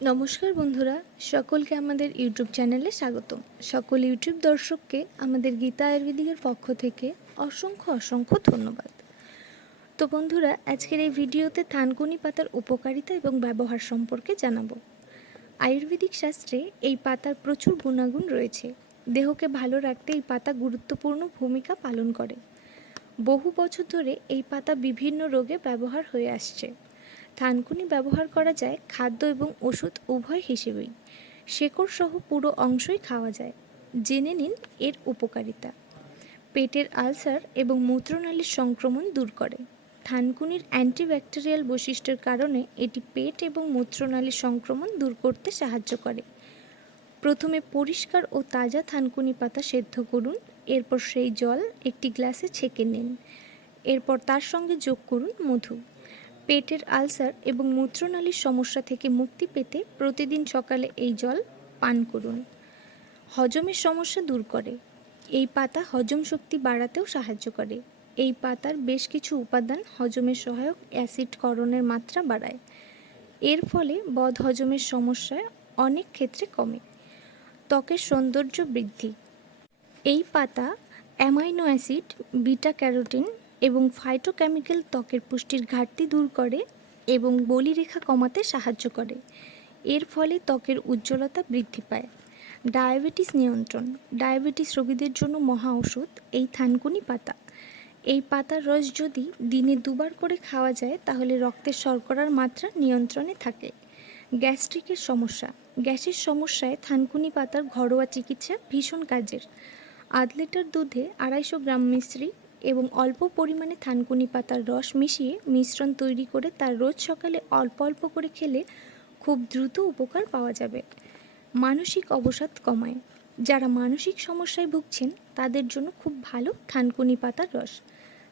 নমস্কার বন্ধুরা, সকলকে আমাদের ইউটিউব চ্যানেলে স্বাগতম। সকল ইউটিউব দর্শককে আমাদের গীতা আয়ুর্বেদিকের পক্ষ থেকে অসংখ্য অসংখ্য ধন্যবাদ। তো বন্ধুরা, আজকের এই ভিডিওতে থানকুনি পাতার উপকারিতা এবং ব্যবহার সম্পর্কে জানাব। আয়ুর্বেদিক শাস্ত্রে এই পাতার প্রচুর গুণাগুণ রয়েছে। দেহকে ভালো রাখতে এই পাতা গুরুত্বপূর্ণ ভূমিকা পালন করে। বহু বছর ধরে এই পাতা বিভিন্ন রোগে ব্যবহার হয়ে আসছে। থানকুনি ব্যবহার করা যায় খাদ্য এবং ওষুধ উভয় হিসেবেই। শেকড় সহ পুরো অংশই খাওয়া যায়। জেনে নিন এর উপকারিতা। পেটের আলসার এবং মূত্রনালীর সংক্রমণ দূর করে। থানকুনির অ্যান্টিব্যাকটেরিয়াল বৈশিষ্ট্যের কারণে এটি পেট এবং মূত্রনালীর সংক্রমণ দূর করতে সাহায্য করে। প্রথমে পরিষ্কার ও তাজা থানকুনি পাতা সেদ্ধ করুন, এরপর সেই জল একটি গ্লাসে ছেঁকে নিন। এরপর তার সঙ্গে যোগ করুন মধু। পেটের আলসার এবং মূত্রনালীর সমস্যা থেকে মুক্তি পেতে প্রতিদিন সকালে এই জল পান করুন। হজমের সমস্যা দূর করে। এই পাতা হজম শক্তি বাড়াতেও সাহায্য করে। এই পাতার বেশ কিছু উপাদান হজমের সহায়ক অ্যাসিডকরণের মাত্রা বাড়ায়। এর ফলে বদহজমের সমস্যা অনেক ক্ষেত্রে কমে। ত্বকের সৌন্দর্য বৃদ্ধি। এই পাতা অ্যামাইনো অ্যাসিড, বিটা ক্যারোটিন এবং ফাইটোকেমিক্যাল ত্বকের পুষ্টির ঘাটতি দূর করে এবং বলিরেখা কমাতে সাহায্য করে। এর ফলে ত্বকের উজ্জ্বলতা বৃদ্ধি পায়। ডায়াবেটিস নিয়ন্ত্রণ। ডায়াবেটিস রোগীদের জন্য মহা ওষুধ এই থানকুনি পাতা। এই পাতার রস যদি দিনে দুবার করে খাওয়া যায়, তাহলে রক্তের শর্করার মাত্রা নিয়ন্ত্রণে থাকে। গ্যাস্ট্রিকের সমস্যা। গ্যাসের সমস্যায় থানকুনি পাতার ঘরোয়া চিকিৎসা ভীষণ কাজের। আধ লিটার দুধে আড়াইশো গ্রাম মিশ্রি এবং অল্প পরিমাণে থানকুনি পাতার রস মিশিয়ে মিশ্রণ তৈরি করে তার রোজ সকালে অল্প অল্প করে খেলে খুব দ্রুত উপকার পাওয়া যাবে। মানসিক অবসাদ কমায়। যারা মানসিক সমস্যায় ভুগছেন, তাদের জন্য খুব ভালো থানকুনি পাতার রস।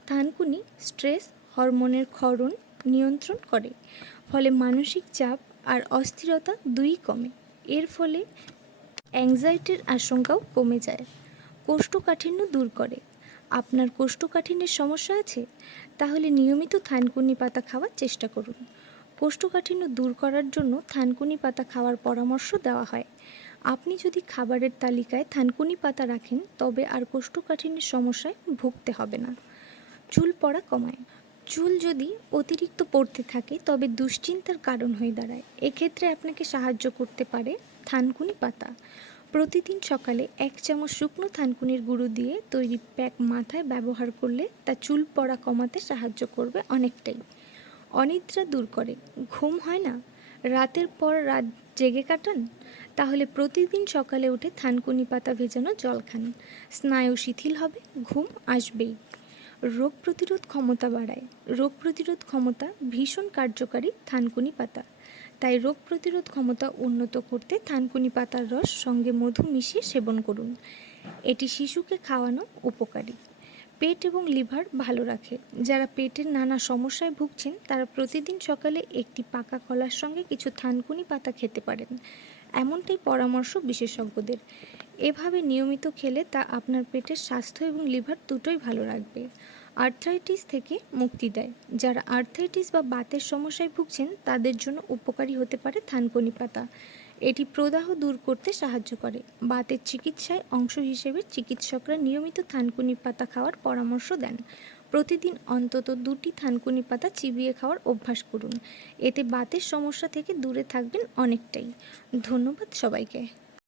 থানকুনি স্ট্রেস, হরমোনের ক্ষরণ নিয়ন্ত্রণ করে। ফলে মানসিক চাপ আর অস্থিরতা দুই কমে। এর ফলে অ্যাংজাইটির আশঙ্কাও কমে যায়। কোষ্ঠকাঠিন্য দূর করে। আপনার কোষ্ঠকাঠিন্যের সমস্যা আছে? তাহলে নিয়মিত থানকুনি পাতা খাওয়ার চেষ্টা করুন। কোষ্ঠকাঠিন্য দূর করার জন্য থানকুনি পাতা খাওয়ার পরামর্শ দেওয়া হয়। আপনি যদি খাবারের তালিকায় থানকুনি পাতা রাখেন, তবে আর কোষ্ঠকাঠিন্যের সমস্যায় ভুগতে হবে না। চুল পড়া কমায়। চুল যদি অতিরিক্ত পড়তে থাকে, তবে দুশ্চিন্তার কারণ হয়ে দাঁড়ায়। এক্ষেত্রে আপনাকে সাহায্য করতে পারে থানকুনি পাতা। প্রতিদিন সকালে এক চামচ শুকনো থানকুনির গুঁড়ো দিয়ে তৈরি প্যাক মাথায় ব্যবহার করলে তা চুল পড়া কমাতে সাহায্য করবে অনেকটাই। অনিদ্রা দূর করে। ঘুম হয় না? রাতের পর রাত জেগে কাটান? তাহলে প্রতিদিন সকালে উঠে থানকুনি পাতা ভেজানো জল খান। স্নায়ু শিথিল হবে, ঘুম আসবেই। রোগ প্রতিরোধ ক্ষমতা বাড়ায়। রোগ প্রতিরোধ ক্ষমতা ভীষণ কার্যকারী থানকুনি পাতা। তাই রোগ প্রতিরোধ ক্ষমতা উন্নত করতে থানকুনি পাতার রস সঙ্গে মধু মিশিয়ে সেবন করুন। এটি শিশুকে খাওয়ানো উপকারী। পেট এবং লিভার ভালো রাখে। যারা পেটের নানা সমস্যায় ভুগছেন, তারা প্রতিদিন সকালে একটি পাকা কলার সঙ্গে কিছু থানকুনি পাতা খেতে পারেন। এমনটাই পরামর্শ বিশেষজ্ঞদের। এভাবে নিয়মিত খেলে তা আপনার পেটের স্বাস্থ্য এবং লিভার দুটোই ভালো রাখবে। আর্থ্রাইটিস থেকে মুক্তি দেয়। যারা আর্থ্রাইটিস বা বাতের সমস্যায় ভুগছেন, তাদের জন্য উপকারী হতে পারে থানকুনি পাতা। এটি প্রদাহ দূর করতে সাহায্য করে। বাতের চিকিৎসায় অংশ হিসেবে চিকিৎসকরা নিয়মিত থানকুনি পাতা খাওয়ার পরামর্শ দেন। প্রতিদিন অন্তত দুটি থানকুনি পাতা চিবিয়ে খাওয়ার অভ্যাস করুন। এতে বাতের সমস্যা থেকে দূরে থাকবেন অনেকটাই। ধন্যবাদ সবাইকে।